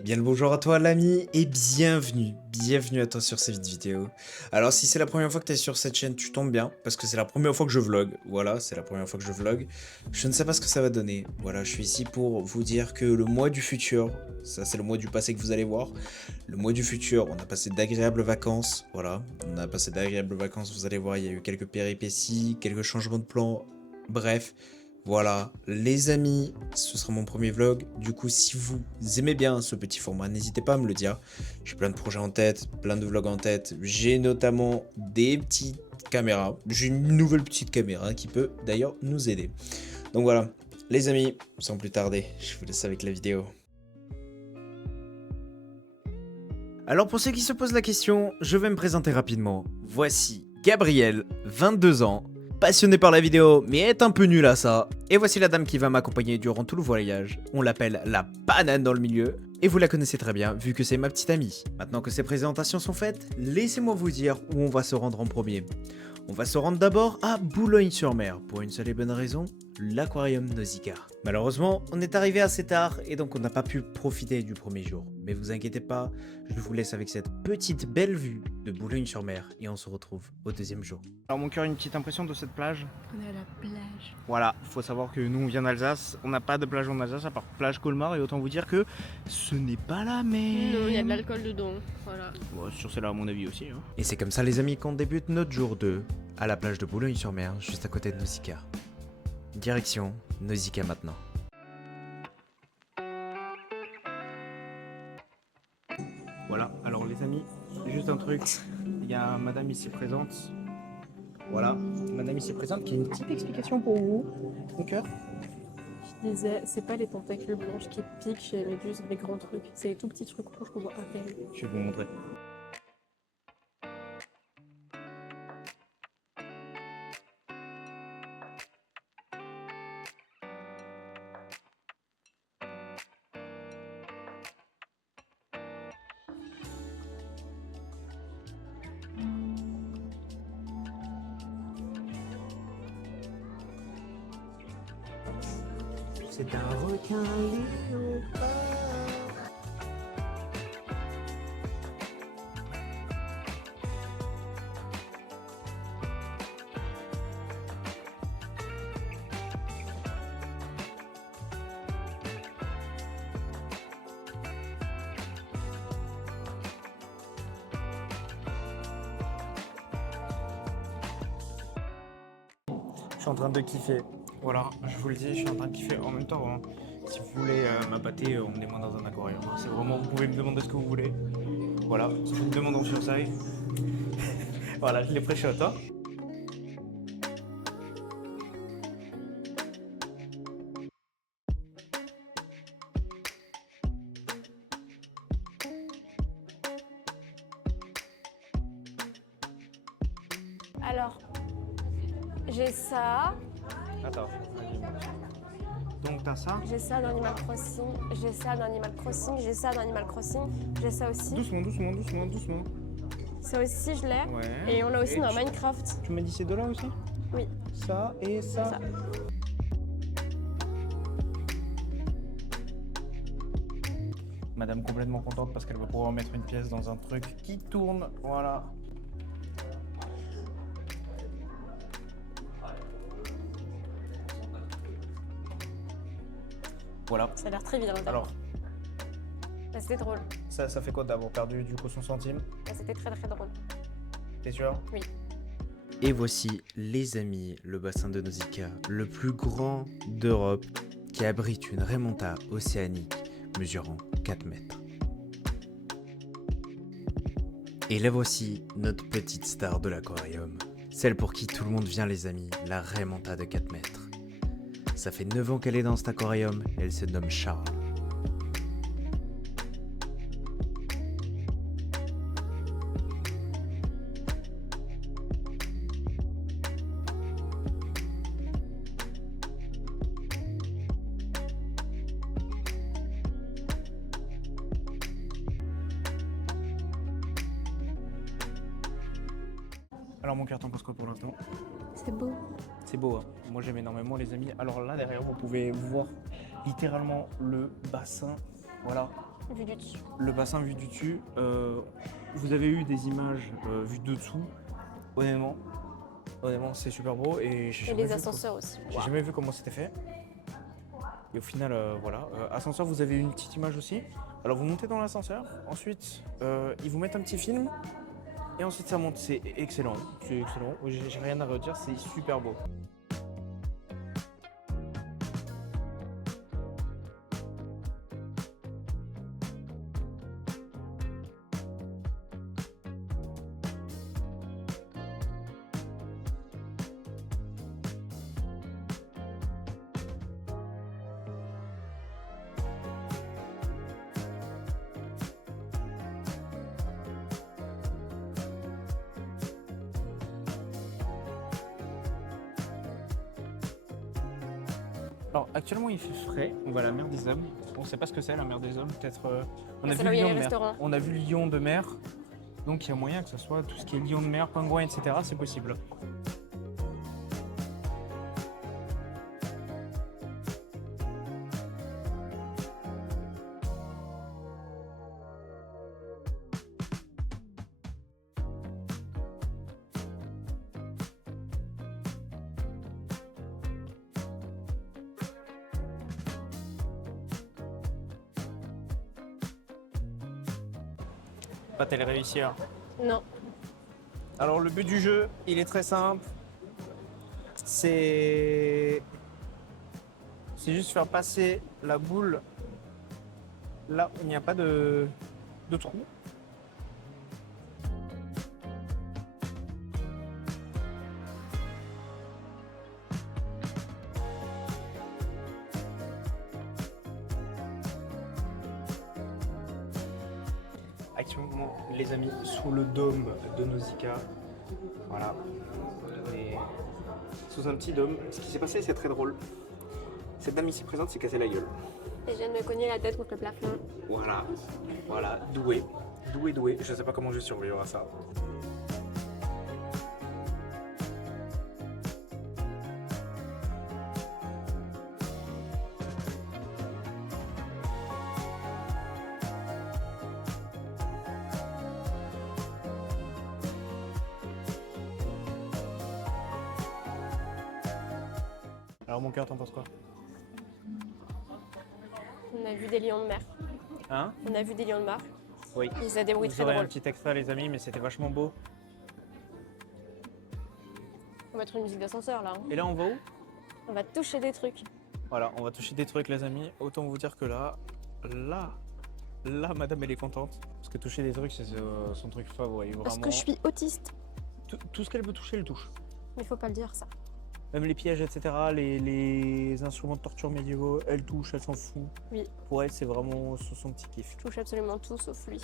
Eh bien le bonjour à toi l'ami et bienvenue à toi sur cette vidéo. Alors si c'est la première fois que tu es sur cette chaîne, tu tombes bien parce que c'est la première fois que je vlog. Voilà, c'est la première fois que je vlog. Je ne sais pas ce que ça va donner. Voilà, je suis ici pour vous dire que le mois du futur, ça c'est le mois du passé que vous allez voir. Le mois du futur, on a passé d'agréables vacances. Voilà, on a passé d'agréables vacances, vous allez voir, il y a eu quelques péripéties, quelques changements de plan. Bref. Voilà, les amis, ce sera mon premier vlog. Du coup, si vous aimez bien ce petit format, n'hésitez pas à me le dire. J'ai plein de projets en tête, plein de vlogs en tête. J'ai notamment des petites caméras. J'ai une nouvelle petite caméra qui peut d'ailleurs nous aider. Donc voilà, les amis, sans plus tarder, je vous laisse avec la vidéo. Alors pour ceux qui se posent la question, je vais me présenter rapidement. Voici Gabriel, 22 ans. Passionné par la vidéo, mais est un peu nul à ça. Et voici la dame qui va m'accompagner durant tout le voyage. On l'appelle la banane dans le milieu. Et vous la connaissez très bien, vu que c'est ma petite amie. Maintenant que ces présentations sont faites, laissez-moi vous dire où on va se rendre en premier. On va se rendre d'abord à Boulogne-sur-Mer, pour une seule et bonne raison, l'aquarium Nausicaa. Malheureusement, on est arrivé assez tard et donc on n'a pas pu profiter du premier jour. Mais vous inquiétez pas, je vous laisse avec cette petite belle vue de Boulogne-sur-Mer et on se retrouve au deuxième jour. Alors mon cœur, une petite impression de cette plage. On est à la plage. Voilà, il faut savoir que nous on vient d'Alsace, on n'a pas de plage en Alsace à part plage Colmar et autant vous dire que ce n'est pas la même. Non, il y a de l'alcool dedans. Voilà. Bon, sur celle-là à mon avis aussi. Hein. Et c'est comme ça les amis qu'on débute notre jour 2 à la plage de Boulogne-sur-Mer, juste à côté de Nausicaa. Direction Nausicaa maintenant. Voilà, alors les amis, juste un truc, il y a madame ici présente. Voilà, madame ici présente qui a une petite explication pour vous, mon cœur. Je disais, c'est pas les tentacules blanches qui piquent chez les méduses, les grands trucs. C'est les tout petits trucs rouges qu'on voit à peine. Je vais vous montrer. C'est un requin léopard. Je suis en train de kiffer. Voilà, je vous le dis, je suis en train de kiffer. En même temps, hein, si vous voulez m'appâter, emmenez-moi dans un aquarium. C'est vraiment, vous pouvez me demander ce que vous voulez. Voilà, si vous me demandez en fiançailles. Voilà, je les préchote. Hein. Alors, j'ai ça. Attends, donc t'as ça. J'ai ça dans Animal Crossing. J'ai ça dans Animal Crossing. J'ai ça dans Animal Crossing. J'ai ça aussi. Doucement, doucement, doucement, doucement. Ça aussi, je l'ai. Ouais. Et on l'a aussi Et dans Minecraft. Tu m'as dit ces deux-là aussi? Oui. Ça et ça. Madame complètement contente parce qu'elle va pouvoir mettre une pièce dans un truc qui tourne. Voilà. Voilà. Ça a l'air très vide à l'intérieur. Alors, Bah, c'était drôle. ça fait quoi d'avoir perdu du coup son centime? Bah, c'était très très drôle. T'es sûr? Oui. Et voici, les amis, le bassin de Nausicaa, le plus grand d'Europe, qui abrite une remonta océanique mesurant 4 mètres. Et là voici notre petite star de l'aquarium, celle pour qui tout le monde vient les amis, la remonta de 4 mètres. Ça fait 9 ans qu'elle est dans cet aquarium, elle se nomme Charles. Alors mon cœur, t'en penses quoi pour l'instant? C'est beau. C'est beau, hein. Moi j'aime énormément les amis. Alors là derrière vous pouvez voir littéralement le bassin. Voilà, Vu du dessus. Le bassin vu du dessus. Vous avez eu des images vues de dessous. Honnêtement, c'est super beau et j'ai Et jamais les vu ascenseurs aussi. J'ai jamais vu comment c'était fait. Et au final, voilà. Ascenseur, vous avez une petite image aussi. Alors vous montez dans l'ascenseur, ensuite ils vous mettent un petit film, et ensuite ça monte. C'est excellent. C'est excellent. J'ai rien à redire, c'est super beau. Alors actuellement il fait frais, on va à la mer des Hommes. On sait pas ce que c'est la mer des Hommes, peut-être. On a C'est vu là où il y a lion les de mer. restaurants. On a vu lion de mer, donc il y a moyen que ce soit tout ce qui est lion de mer, pingouin, etc. C'est possible. Va-t-elle réussir? Non. Alors le but du jeu, il est très simple. C'est juste faire passer la boule là où il n'y a pas de trou. Actuellement, les amis, sous le dôme de Nausicaa. Voilà. On est sous un petit dôme. Ce qui s'est passé, c'est très drôle. Cette dame ici présente s'est cassée la gueule. Et je viens de me cogner la tête contre le plafond. Voilà. Voilà. Doué. Doué. Je sais pas comment je vais survivre à ça. Alors mon cœur, t'en penses quoi? On a vu des lions de mer. Hein? On a vu des lions de mer. Oui. Ils faisaient des bruits Vous très aurez un drôles. petit extra les amis, mais c'était vachement beau. On va mettre une musique d'ascenseur là. Hein. Et là on va où? On va toucher des trucs. Voilà, on va toucher des trucs les amis. Autant vous dire que là, madame elle est contente. Parce que toucher des trucs c'est son truc favori. Vraiment. Parce que je suis autiste. Tout ce qu'elle veut toucher, elle touche. Mais faut pas le dire ça. Même les pièges, etc., les instruments de torture médiévaux, elle touche, elle s'en fout. Oui. Pour elle, c'est vraiment son petit kiff. Je touche absolument tout sauf lui.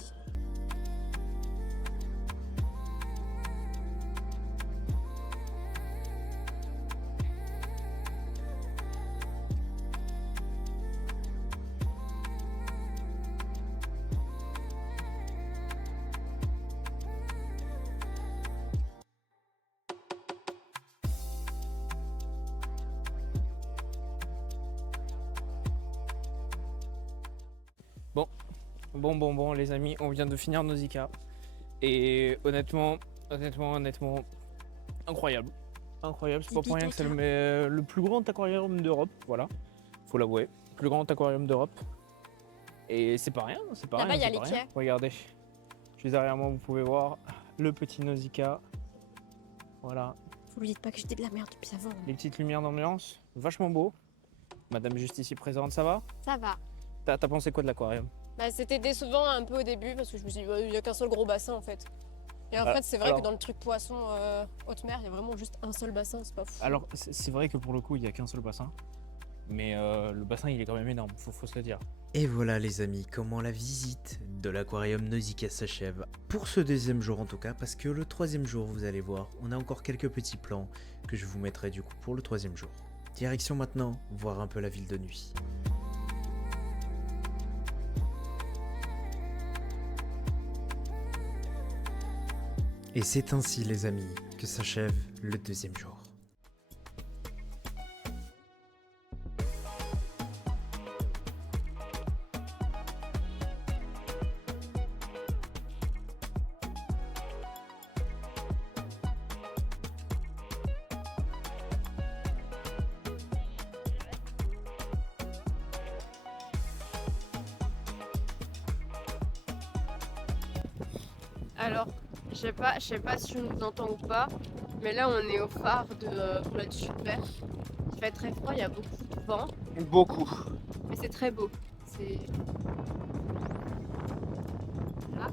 Bon, les amis, on vient de finir Nausicaa. Et honnêtement, incroyable. Incroyable, c'est pas pour rien que c'est le plus grand aquarium d'Europe, voilà. Faut l'avouer, plus grand aquarium d'Europe. Et c'est pas rien, c'est pas rien. Là-bas, il y a c'est pas rien. l'Ikea. Regardez, juste derrière moi, vous pouvez voir le petit Nausicaa. Voilà, Vous lui dites pas que je dis de la merde depuis avant. les petites lumières d'ambiance, vachement beau. Madame juste ici présente, ça va? Ça va. T'as pensé quoi de l'aquarium? Bah, c'était décevant un peu au début parce que je me suis dit, il n'y a qu'un seul gros bassin en fait. Et en fait, c'est vrai alors- que dans le truc poisson haute mer, il y a vraiment juste un seul bassin, c'est pas fou. Alors, c'est vrai que pour le coup, il n'y a qu'un seul bassin. Mais le bassin, il est quand même énorme, faut se le dire. Et voilà les amis, comment la visite de l'aquarium Nausicaa s'achève. Pour ce deuxième jour en tout cas, parce que le troisième jour, vous allez voir, on a encore quelques petits plans que je vous mettrai du coup pour le troisième jour. Direction maintenant, voir un peu la ville de nuit. Et c'est ainsi les amis que s'achève le deuxième jour. Alors, je sais pas si tu nous entends ou pas, mais là on est au phare de Flotte Super. Il fait très froid, il y a beaucoup de vent, Beaucoup. mais c'est très beau. C'est... Ah.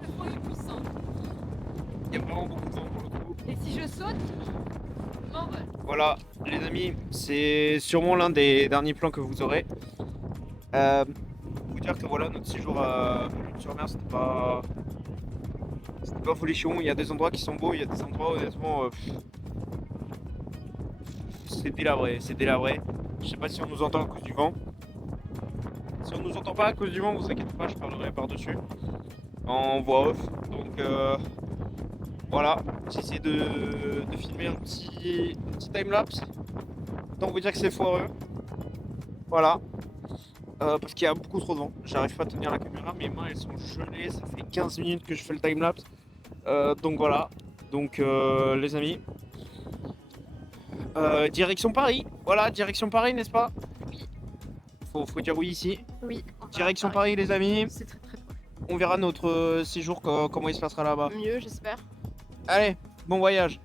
Le vent est puissant. Il y a vraiment beaucoup de vent pour le coup. Et si je saute, je m'envole. Voilà, les amis, c'est sûrement l'un des derniers plans que vous aurez. Vous dire que voilà, notre séjour sur mer, c'était pas folichon. Il y a des endroits qui sont beaux, il y a des endroits honnêtement, c'est délabré, c'est délabré. Je sais pas si on nous entend à cause du vent. Si on nous entend pas à cause du vent, vous inquiétez pas, je parlerai par-dessus en voix off. Donc voilà, j'essaie de filmer un petit time-lapse. Autant vous dire que c'est foireux. Voilà. Parce qu'il y a beaucoup trop de vent. J'arrive pas à tenir la caméra, mes mains elles sont gelées. Ça fait 15 minutes que je fais le time-lapse. Donc voilà. Donc les amis. Direction Paris. Voilà, direction Paris, n'est-ce pas? Faut dire oui ici. Oui. Direction Paris, les amis. C'est très très proche. On verra notre séjour, comment il se passera là-bas. Mieux, j'espère. Allez, bon voyage.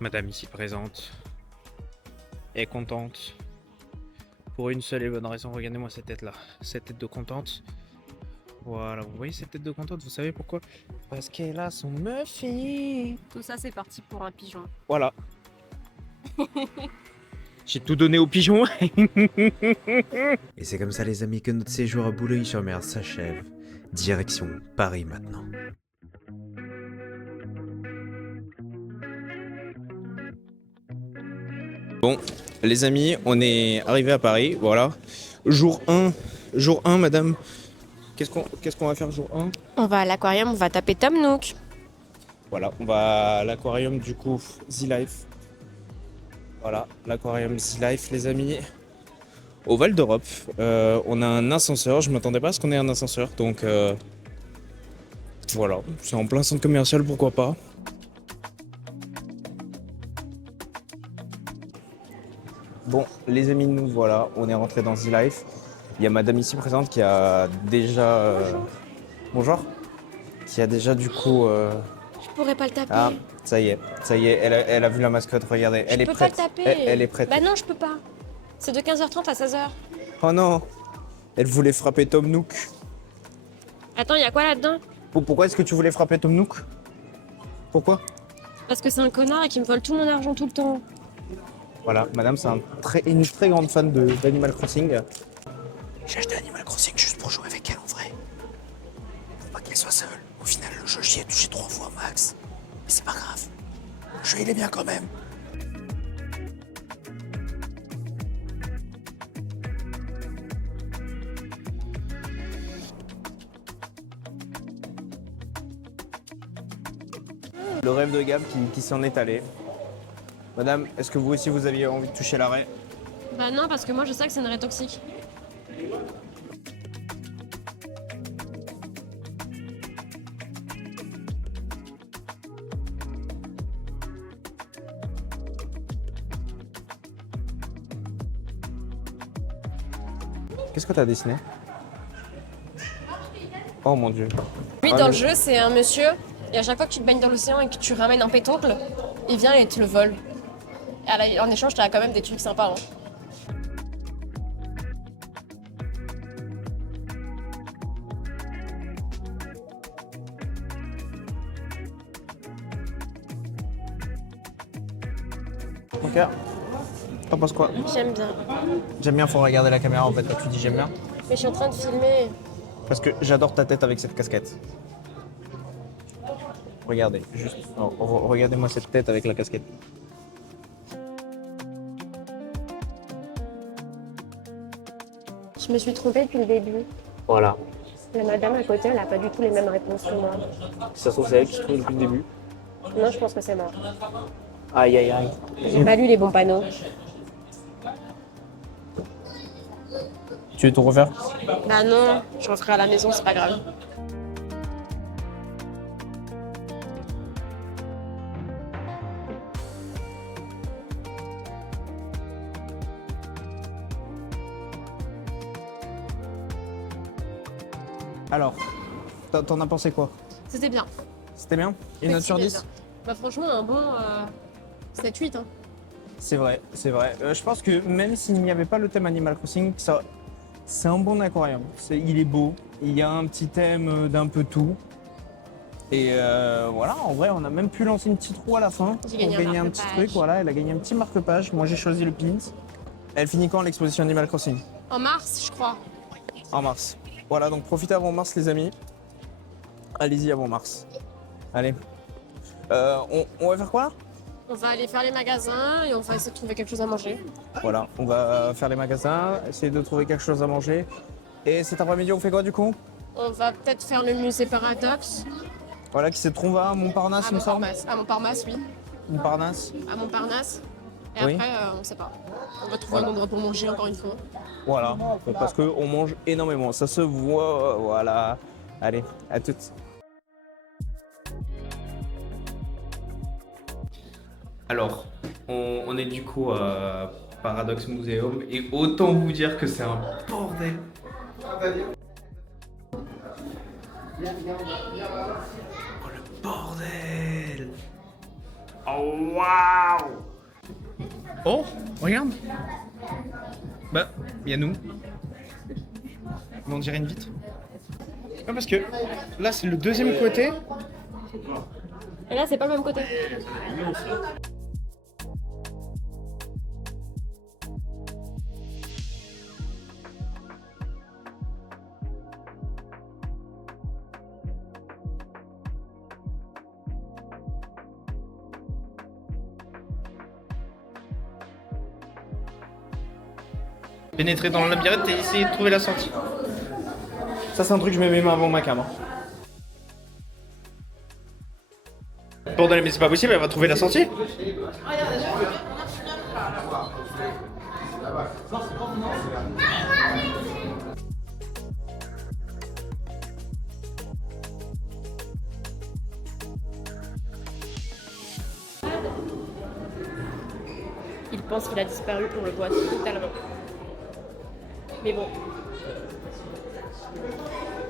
Madame ici présente est contente pour une seule et bonne raison. Regardez-moi cette tête là, cette tête de contente. Voilà, vous voyez cette tête de contente, vous savez pourquoi? Parce qu'elle a son muffin. Tout ça, c'est parti pour un pigeon. Voilà. J'ai tout donné aux pigeons. Et c'est comme ça les amis que notre séjour à Boulogne-sur-Mer s'achève. Direction Paris maintenant. Bon, les amis, on est arrivé à Paris, voilà. Jour 1, madame. Qu'est-ce qu'on va faire jour 1? On va à l'aquarium, on va taper Tom Nook. Voilà, on va à l'aquarium du coup, The Life. Voilà, l'aquarium The Life, les amis. Au Val d'Europe, on a un ascenseur. Je m'attendais pas à ce qu'on ait un ascenseur, donc voilà, c'est en plein centre commercial, pourquoi pas. Bon, les amis, nous voilà, on est rentré dans The Life. Il y a madame ici présente qui a déjà... Bonjour. Qui a déjà du coup... Je pourrais pas le taper. Ah, ça y est, elle a vu la mascotte, regardez, elle est peux prête. pas le taper. Elle est prête. Bah non, je peux pas. C'est de 15h30 à 16h. Oh non, elle voulait frapper Tom Nook. Attends, y a quoi là-dedans? Pourquoi est-ce que tu voulais frapper Tom Nook? Pourquoi? Parce que c'est un connard et qui me vole tout mon argent tout le temps. Voilà, madame, c'est une très grande fan d'Animal Crossing. J'ai acheté Animal Crossing juste pour jouer avec elle en vrai. Faut pas qu'elle soit seule. Au final, le jeu, j'y ai touché 3 fois max. Mais c'est pas grave. Le jeu, il est bien quand même. Le rêve de Gab qui s'en est allé. Madame, est-ce que vous aussi vous aviez envie de toucher l'arrêt? Bah non, parce que moi je sais que c'est une raie toxique. Qu'est-ce que t'as dessiné? Oh mon dieu. Lui, Ah, dans mais- le jeu, c'est un monsieur, et à chaque fois que tu te baignes dans l'océan et que tu ramènes un pétoncle, il vient et te le vole. Et en échange, t'as quand même des trucs sympas. Hein. Ok. T'en penses quoi? J'aime bien. J'aime bien, faut regarder la caméra en fait quand tu dis j'aime bien. Mais je suis en train de filmer. Parce que j'adore ta tête avec cette casquette. Regardez, juste. Regardez-moi cette tête avec la casquette. Je me suis trompée depuis le début. Voilà. La madame à côté, elle a pas du tout les mêmes réponses que moi. Si ça se trouve, c'est elle qui se trouve depuis le début. Non, je pense que c'est mort. Aïe aïe aïe. J'ai pas lu les bons panneaux. Tu veux tout refaire? Bah non, je referai à la maison, c'est pas grave. Alors, t'en as pensé quoi? C'était bien. C'était bien? Une note sur 10? Bien. Bah franchement, un bon 7-8. Hein. C'est vrai, c'est vrai. Je pense que même s'il n'y avait pas le thème Animal Crossing, c'est un bon aquarium. Il est beau, il y a un petit thème d'un peu tout. Et voilà, en vrai, on a même pu lancer une petite roue à la fin J'ai pour gagné un gagner un petit marque-page. truc. Voilà, elle a gagné un petit marque-page. Moi, j'ai choisi le pins. Elle finit quand l'exposition Animal Crossing? En mars, je crois. En mars. Voilà, donc profitez avant mars, les amis. Allez-y avant mars. Allez. On va faire quoi là? On va aller faire les magasins et on va essayer de trouver quelque chose à manger. Voilà, on va faire les magasins, essayer de trouver quelque chose à manger. Et cet après-midi, on fait quoi du coup? On va peut-être faire le musée Paradoxe Voilà, qui se trouve à Montparnasse, il me semble. À Montparnasse, oui. Montparnasse. À Montparnasse. Et Oui. après, on sait pas. On va trouver Voilà. un endroit pour manger encore une fois. Voilà, parce qu'on mange énormément, ça se voit. Voilà. Allez, à toutes. Alors, on est du coup à Paradox Museum et autant vous dire que c'est un bordel. Oh le bordel! Oh waouh! Oh, regarde! Bah, y a nous. Mais on dirait une vitre. Non, parce que là c'est le deuxième côté. Et là, c'est pas le même côté. Pénétrer dans le labyrinthe et essayer de trouver la sortie. Ça c'est un truc que je mets mes mains avant ma cam. Bordel, mais c'est pas possible, elle va trouver la sortie. Il pense qu'il a disparu, on le voit totalement. Mais bon,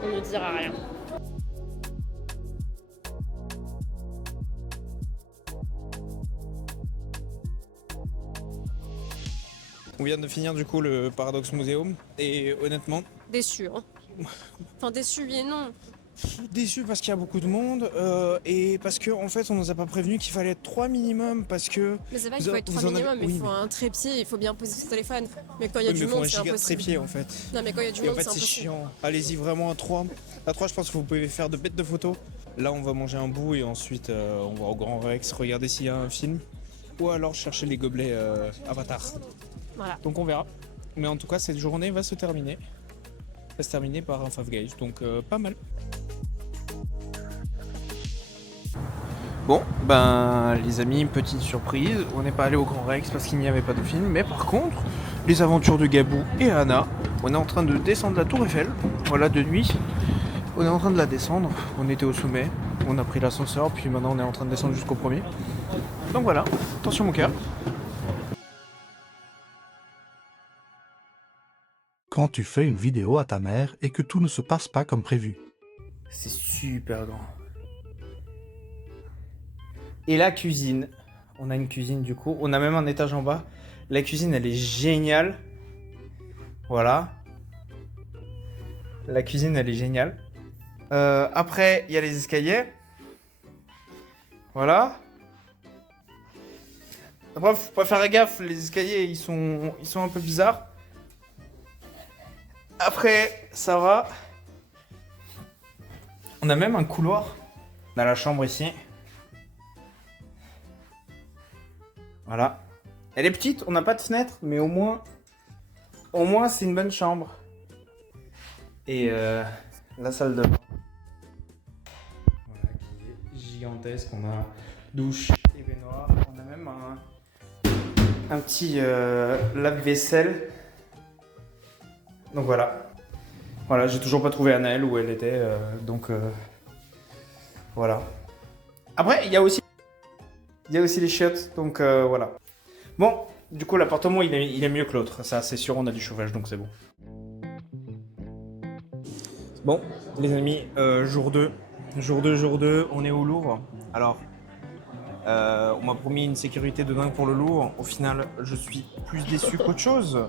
on ne dira rien. On vient de finir du coup le Paradox Museum et honnêtement, Déçu, hein. Enfin, déçu, oui et non. déçu parce qu'il y a beaucoup de monde et parce que en fait on nous a pas prévenu qu'il fallait être 3 minimum parce que Mais c'est vrai Vous qu'il faut en- être vous 3 en avez- minimum, oui, il faut mais- un trépied, il faut bien poser son téléphone. Mais quand il y a oui, mais du faut monde, un c'est giga de impossible. trépied en fait. Non, mais quand il y a du Et en monde, fait c'est c'est impossible. chiant. Allez-y vraiment à 3. À 3 je pense que vous pouvez faire de bêtes de photos. Là on va manger un bout et ensuite on va au Grand Rex regarder s'il y a un film. Ou alors chercher les gobelets Avatar. Voilà. Donc on verra. Mais en tout cas cette journée va se terminer. Va se terminer par un Five Guys. Donc pas mal. Bon, ben les amis, petite surprise, on n'est pas allé au Grand Rex parce qu'il n'y avait pas de film, mais par contre, les aventures de Gabou et Anna, on est en train de descendre la tour Eiffel, voilà de nuit, on est en train de la descendre, on était au sommet, on a pris l'ascenseur, puis maintenant on est en train de descendre jusqu'au premier. Donc voilà, attention mon cœur. Quand tu fais une vidéo à ta mère et que tout ne se passe pas comme prévu. C'est super grand. Et la cuisine, on a une cuisine du coup, on a même un étage en bas. La cuisine elle est géniale. Voilà. La cuisine elle est géniale. Après il y a les escaliers. Voilà. Après faut pas faire gaffe, les escaliers ils sont un peu bizarres. Après ça va. On a même un couloir dans la chambre ici. Voilà. Elle est petite, on n'a pas de fenêtre, mais au moins c'est une bonne chambre. Et la salle de bain. Voilà, qui est gigantesque. On a douche et baignoire. On a même un petit lave-vaisselle. Donc voilà. Voilà, j'ai toujours pas trouvé Anaëlle où elle était. Voilà. Après, il y a aussi les chiottes. Donc voilà. Bon, du coup, l'appartement, il est mieux que l'autre. Ça, c'est sûr, on a du chauffage, donc c'est bon. Bon, les amis, jour 2, on est au Louvre. Alors, on m'a promis une sécurité de dingue pour le Louvre. Au final, je suis plus déçu qu'autre chose.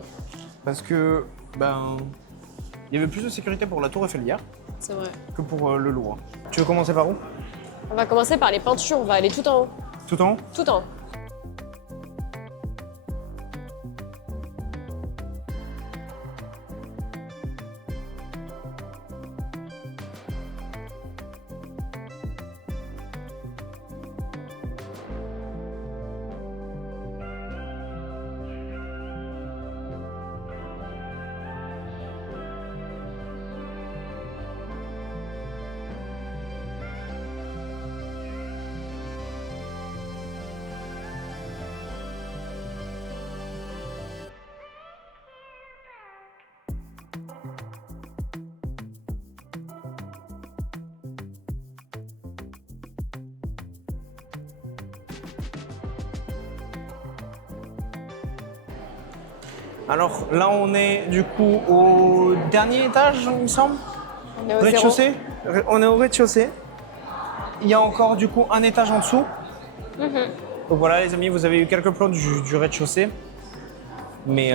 Parce que, il y avait plus de sécurité pour la Tour Eiffel hier C'est vrai. que pour le Louvre. Tu veux commencer par où? On va commencer par les peintures, on va aller tout en haut. Tout en haut? Tout en haut. Alors là, on est du coup au dernier étage, il me semble. On est au zéro. Rez-de-chaussée. On est au rez-de-chaussée. Il y a encore du coup un étage en dessous. Donc voilà les amis, vous avez eu quelques plans du rez-de-chaussée. Mais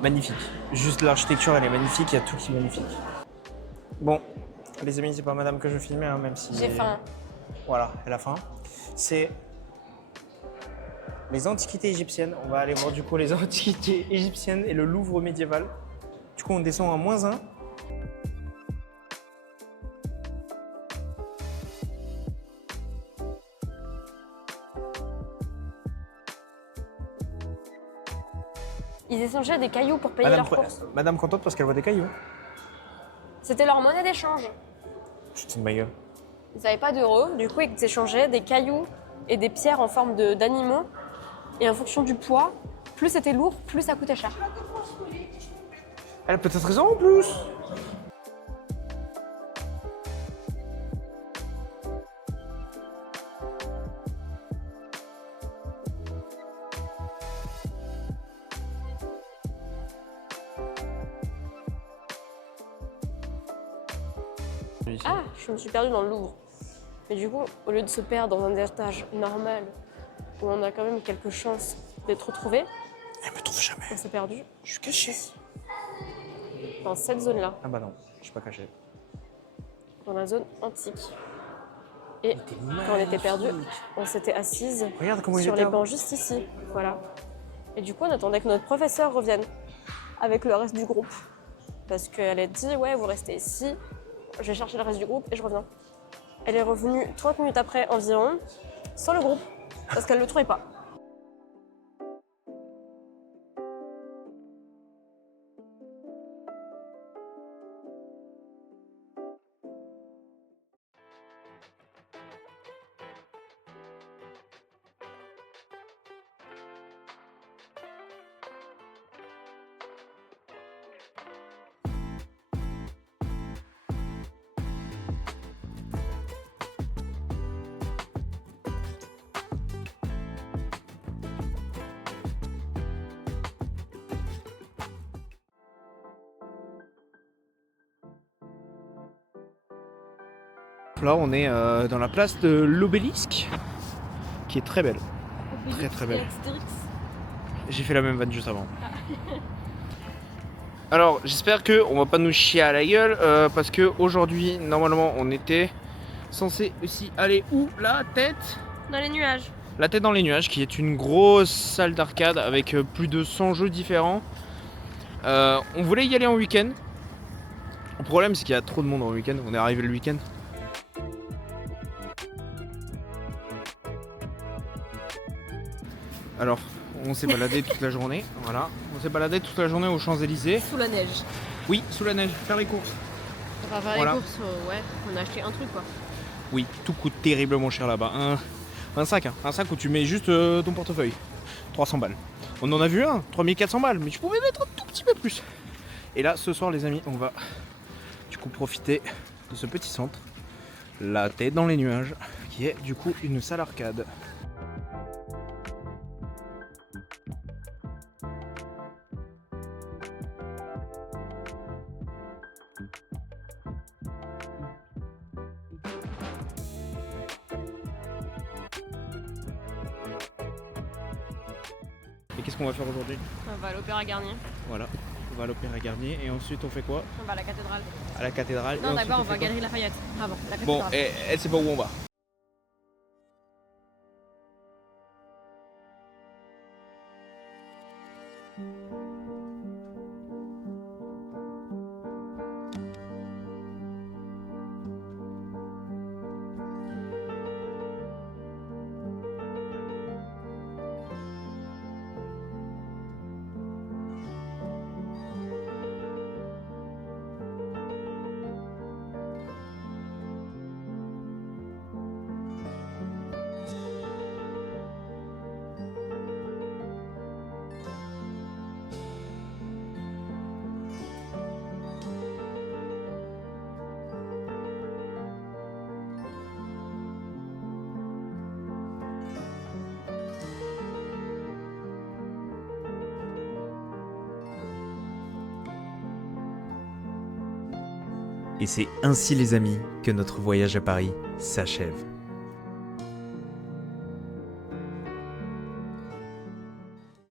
magnifique. Juste l'architecture, elle est magnifique, il y a tout qui est magnifique. Bon, les amis, c'est pas madame que je filmais, hein, même si... J'ai faim. Voilà, elle a faim. C'est les antiquités égyptiennes. On va aller voir du coup les antiquités égyptiennes et le Louvre médiéval. Du coup, on descend à -1. Ils échangeaient des cailloux pour payer leurs courses. Madame contente parce qu'elle voit des cailloux. C'était leur monnaie d'échange. Putain de ma gueule. Ils n'avaient pas d'euros, du coup ils échangeaient des cailloux et des pierres en forme d'animaux. Et en fonction du poids, plus c'était lourd, plus ça coûtait cher. Elle a peut-être raison en plus. Ah, je me suis perdue dans le Louvre. Mais du coup, au lieu de se perdre dans un étage normal, où on a quand même quelques chances d'être retrouvés, Elle me trouve jamais. on s'est perdu Je suis caché. dans cette zone-là, Ah bah non, je suis pas caché. dans la zone antique. Et quand on était perdu, on s'était assise Regarde comment il sur était les avant. bancs juste ici. Voilà. Et du coup, on attendait que notre professeur revienne avec le reste du groupe. Parce qu'elle a dit, ouais, vous restez ici, je vais chercher le reste du groupe et je reviens. Elle est revenue 30 minutes après environ, sans le groupe, parce qu'elle ne le trouvait pas. Là, on est dans la place de l'Obélisque, qui est très belle. Très très belle. J'ai fait la même vanne juste avant. Alors, j'espère qu'on va pas nous chier à la gueule, parce que aujourd'hui, normalement, on était censé aussi aller où? La tête? Dans les nuages. La tête dans les nuages, qui est une grosse salle d'arcade avec plus de 100 jeux différents. On voulait y aller en week-end. Le problème, c'est qu'il y a trop de monde en week-end. On est arrivé le week-end. Alors, on s'est baladé toute la journée, voilà. On s'est baladé toute la journée aux Champs-Élysées. Sous la neige. Oui, sous la neige, faire les courses. On va faire Voilà. les courses, ouais, on a acheté un truc quoi. Oui, tout coûte terriblement cher là-bas. Un sac où tu mets juste ton portefeuille. 300 balles. On en a vu un, 3400 balles, mais tu pouvais mettre un tout petit peu plus. Et là, ce soir, les amis, on va du coup profiter de ce petit centre, la tête dans les nuages, qui est du coup une salle arcade. Et qu'est-ce qu'on va faire aujourd'hui? On va à l'Opéra Garnier. Voilà, on va à l'Opéra Garnier et ensuite on fait quoi? On va à la cathédrale. À la cathédrale. Non, et ensuite, d'abord on fait va à quoi? Galerie Lafayette. Avant, la Bon, cathédrale. elle sait pas où on va. Et c'est ainsi les amis que notre voyage à Paris s'achève.